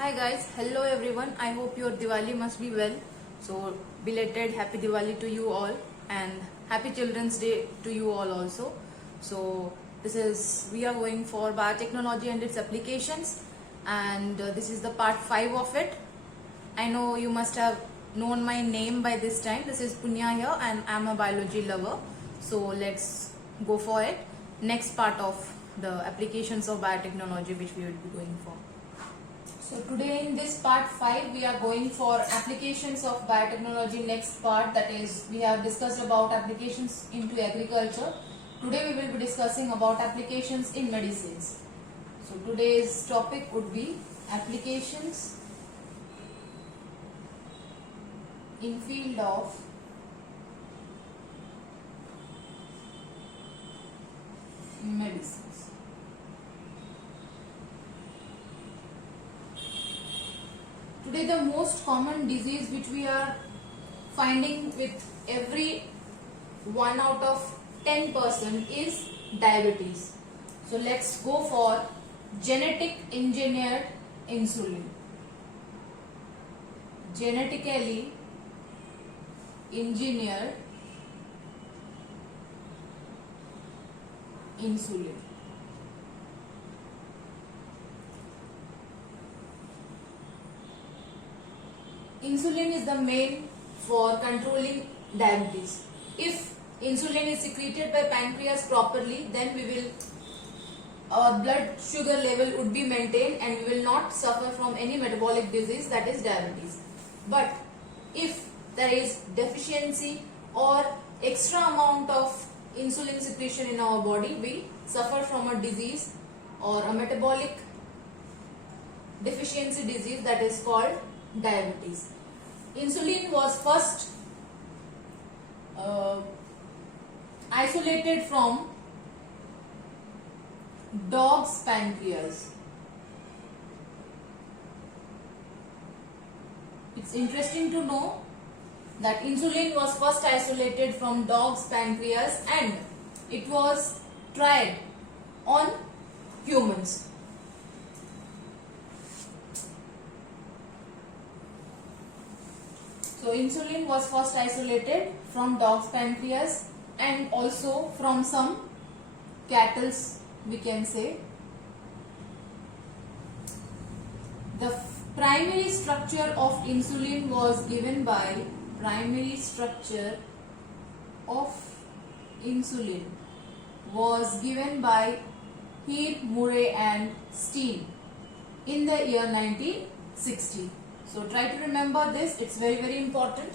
Hi guys, hello everyone. I hope your Diwali must be well. So belated happy Diwali to you all and happy Children's Day to you all also. So we are going for biotechnology and its applications, and this is the part 5 of it. I know you must have known my name by this time. This is Punya here and I'm a biology lover. So let's go for it. Next part of the applications of biotechnology which we will be going for. So today in this part 5 we are going for applications of biotechnology. Next part, that is, we have discussed about applications into agriculture. Today we will be discussing about applications in medicines. So today's topic would be applications in field of medicines. Today the most common disease which we are finding with every 1 out of 10 person is diabetes. So let's go for genetic engineered insulin. Genetically engineered insulin. Insulin is the main for controlling diabetes. If insulin is secreted by pancreas properly, then our blood sugar level would be maintained and we will not suffer from any metabolic disease, that is diabetes. But if there is deficiency or extra amount of insulin secretion in our body, we suffer from a disease or a metabolic deficiency disease that is called diabetes. Insulin was first isolated from dog's pancreas. It's interesting to know that insulin was first isolated from dog's pancreas and it was tried on humans. So insulin was first isolated from dog's pancreas and also from some cattle's, we can say. The primary structure of insulin was given by Heer, Murray and Steen in the year 1960. So try to remember this, it's very important.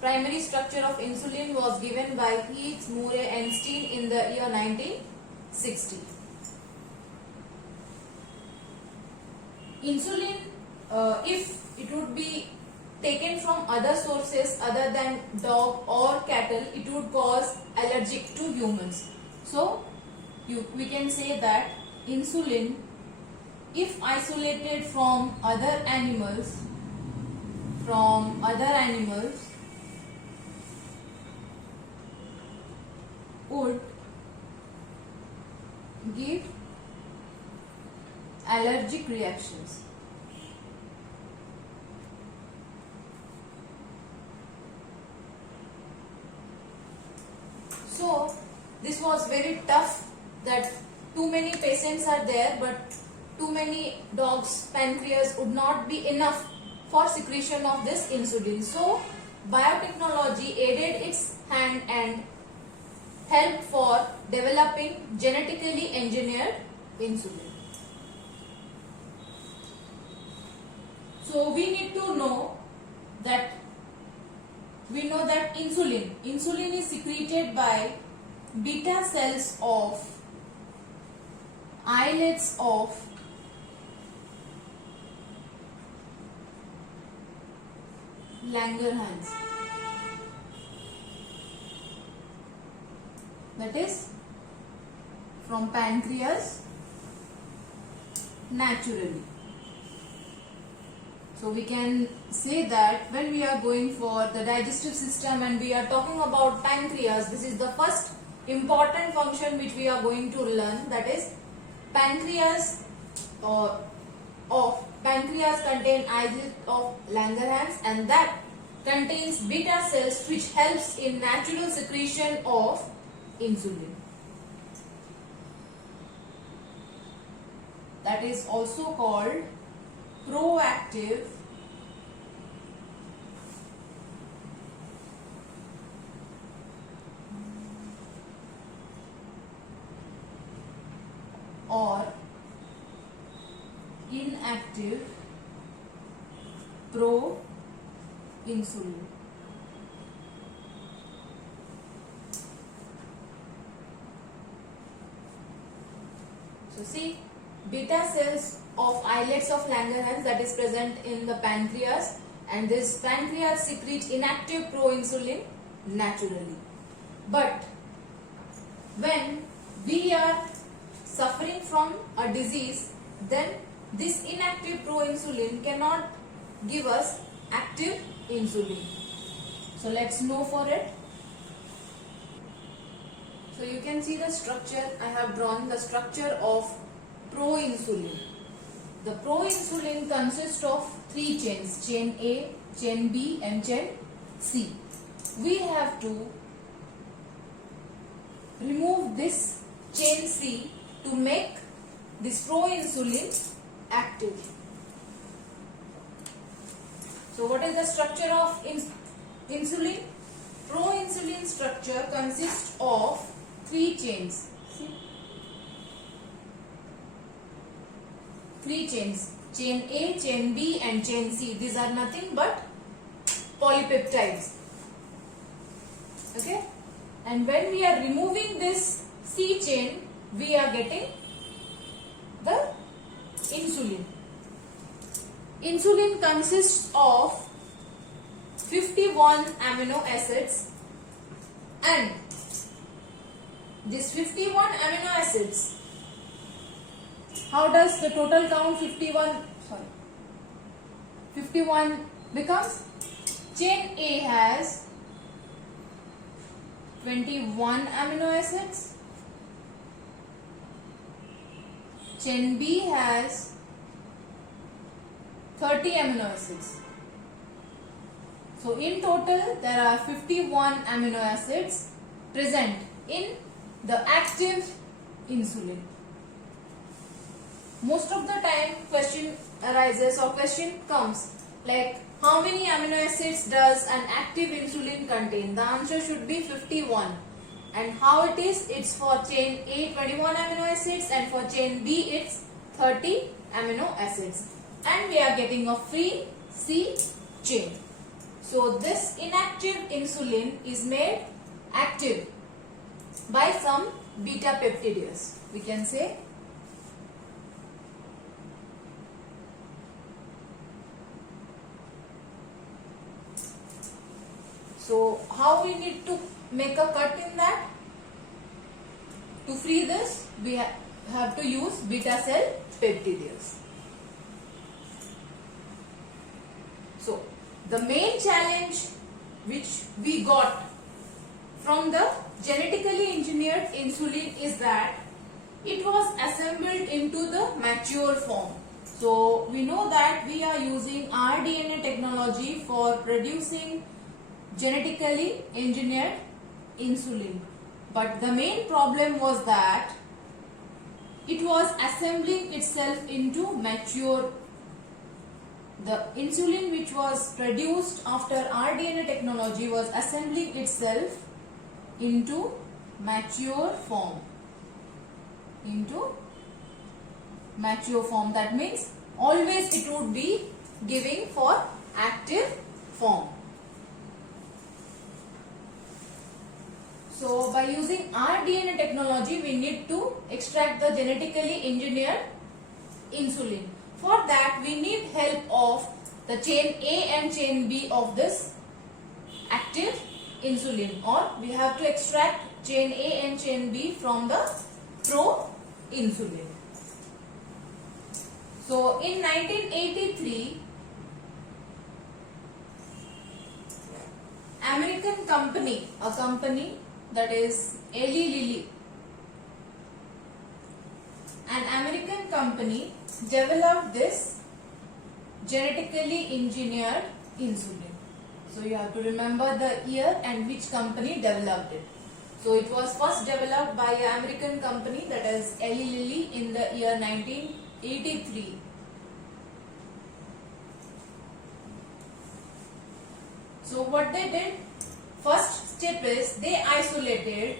Primary structure of insulin was given by Heer, Murray and Steen in the year 1960. Insulin, if it would be taken from other sources other than dog or cattle, it would cause allergic to humans. So we can say that insulin, if isolated from other animals, would give allergic reactions. So this was very tough that too many patients are there but too many dogs' pancreas would not be enough for secretion of this insulin. So biotechnology aided its hand and helped for developing genetically engineered insulin. So we need to know that insulin is secreted by beta cells of islets of Langerhans, that is from pancreas naturally. So we can say that when we are going for the digestive system and we are talking about pancreas, this is the first important function which we are going to learn, that is pancreas of pancreas contain islet of Langerhans, and that contains beta cells which helps in natural secretion of insulin. That is also called proactive or inactive pro-insulin. So see, beta cells of islets of Langerhans that is present in the pancreas, and this pancreas secretes inactive pro-insulin naturally. But when we are suffering from a disease, then this inactive pro-insulin cannot give us active insulin. So let's know for it. So you can see the structure. I have drawn the structure of pro-insulin. The pro-insulin consists of 3 chains, chain A, chain B and chain C. We have to remove this chain C to make this pro-insulin active. So what is the structure of insulin? Pro-insulin structure consists of 3 chains. See? 3 chains. Chain A, chain B and chain C. These are nothing but polypeptides. Okay? And when we are removing this C chain, we are getting the insulin. Insulin consists of 51 amino acids, and these 51 amino acids, how does the total count 51 becomes? Chain A has 21 amino acids, chain B has 30 amino acids. So in total there are 51 amino acids present in the active insulin. Most of the time question arises or question comes like, how many amino acids does an active insulin contain? The answer should be 51. And how it is? It's for chain A 21 amino acids and for chain B it's 30 amino acids. And we are getting a free C chain. So this inactive insulin is made active by some beta peptides, we can say. So how we need to make a cut in that? To free this, we have to use beta cell peptides. So the main challenge which we got from the genetically engineered insulin is that it was assembled into the mature form. So we know that we are using rDNA technology for producing genetically engineered insulin. But the main problem was that it was assembling itself into mature. The insulin which was produced after rDNA technology was assembling itself into mature form. That means always it would be giving for active form. So by using rDNA technology, we need to extract the genetically engineered insulin. For that, we need help of the chain A and chain B of this active insulin, or we have to extract chain A and chain B from the pro-insulin. So in 1983, American company, a company that is Eli Lilly, an American company developed this genetically engineered insulin. So you have to remember the year and which company developed it. So it was first developed by an American company, that is Eli Lilly, in the year 1983. So what they did, first step is they isolated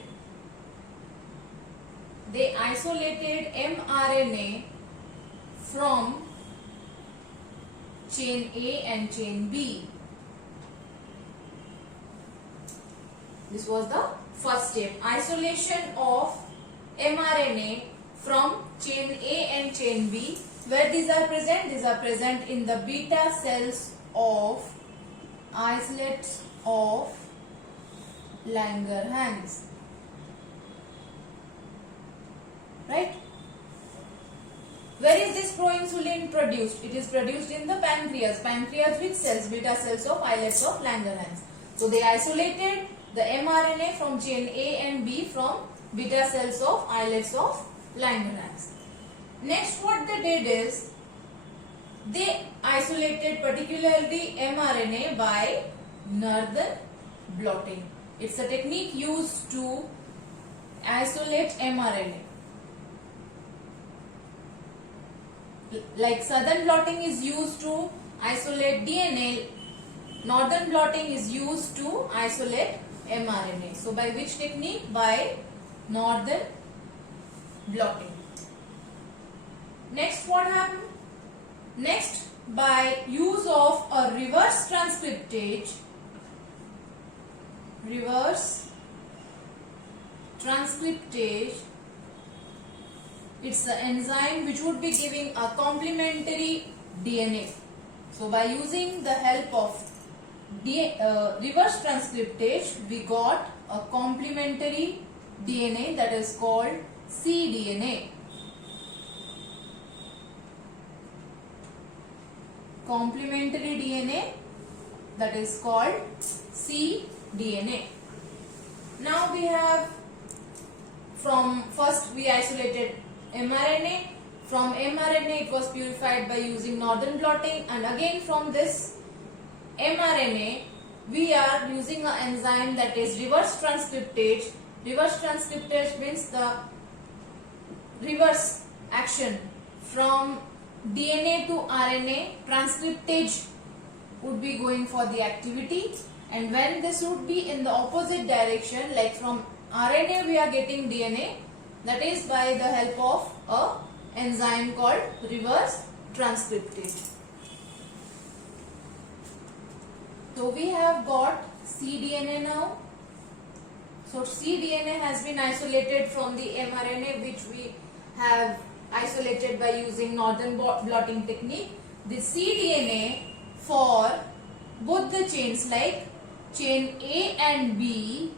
mRNA from chain A and chain B. This was the first step, isolation of mRNA from chain A and chain B. Where these are present? These are present in the beta cells of islets of Langerhans. Right? Where is this proinsulin produced? It is produced in the pancreas. Pancreas which cells? Beta cells of islets of Langerhans. So they isolated the mRNA from chain A and B from beta cells of islets of Langerhans. Next what they did is, they isolated particularly mRNA by Northern blotting. It's a technique used to isolate mRNA. Like Southern blotting is used to isolate DNA, Northern blotting is used to isolate mRNA. So by which technique? By Northern blotting. Next what happened? Next, by use of a reverse transcriptase, it's the enzyme which would be giving a complementary DNA. So by using the help of reverse transcriptase, we got a complementary DNA that is called cDNA. Complementary DNA that is called cDNA. Now we have, from first we isolated mRNA. From mRNA it was purified by using Northern blotting, and again from this mRNA we are using an enzyme that is reverse transcriptase. Reverse transcriptase means the reverse action from DNA to RNA. Transcriptase would be going for the activity, and when this would be in the opposite direction, like from RNA we are getting DNA, that is by the help of a enzyme called reverse transcriptase. So we have got cDNA now. So cDNA has been isolated from the mRNA which we have isolated by using Northern blotting technique. The cDNA for both the chains, like chain A and B,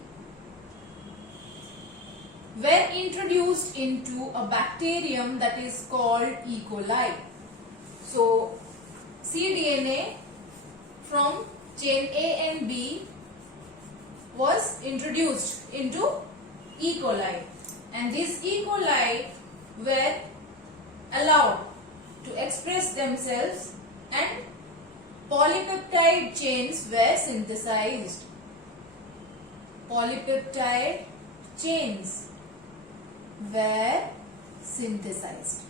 were introduced into a bacterium that is called E. coli. So cDNA from chain A and B was introduced into E. coli, and these E. coli were allowed to express themselves and polypeptide chains were synthesized. Polypeptide chains were synthesized.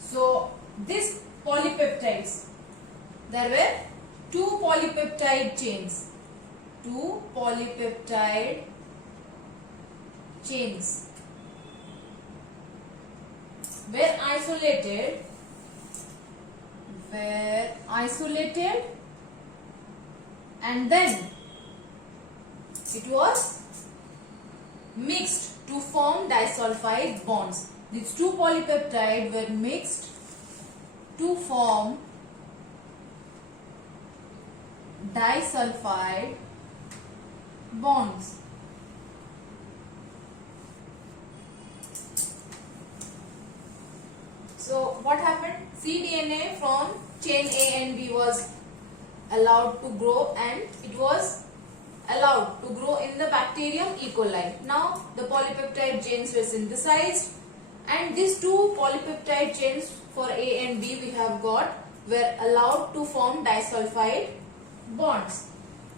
So these polypeptides, there were two polypeptide chains. Two polypeptide chains were isolated and then it was mixed to form disulfide bonds. These two polypeptides were mixed to form disulfide bonds. So what happened? cDNA from chain A and B was allowed to grow, and it was allowed to grow in the bacterium E. coli. Now the polypeptide chains were synthesized, And these two polypeptide chains for A and B we have got were allowed to form disulfide bonds.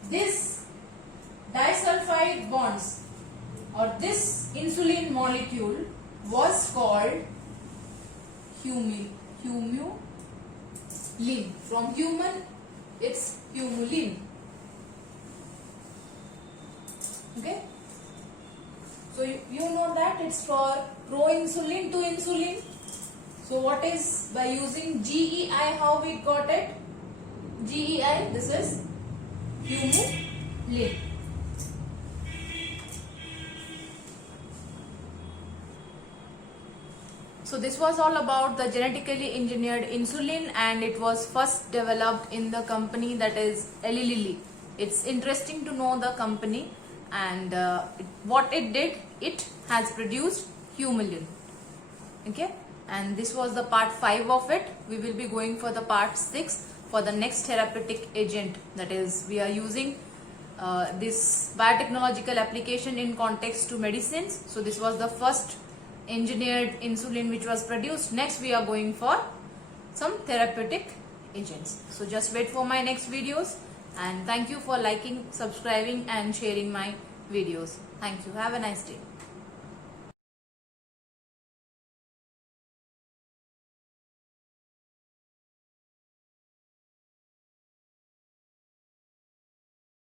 This disulfide bonds or this insulin molecule was called humulin. From human, it's humulin. Okay. So you know that it's for proinsulin to insulin. So what is, by using GEI, how we got it? GEI, this is humulin. So this was all about the genetically engineered insulin, and it was first developed in the company that is Eli Lilly. It's interesting to know the company, and what it did, it has produced humulin. Okay, and this was the part 5 of it. We will be going for the part 6 for the next therapeutic agent, that is we are using this biotechnological application in context to medicines. So this was the first engineered insulin which was produced. Next we are going for some therapeutic agents. So just wait for my next videos, and thank you for liking, subscribing and sharing my videos. Thank you. Have a nice day.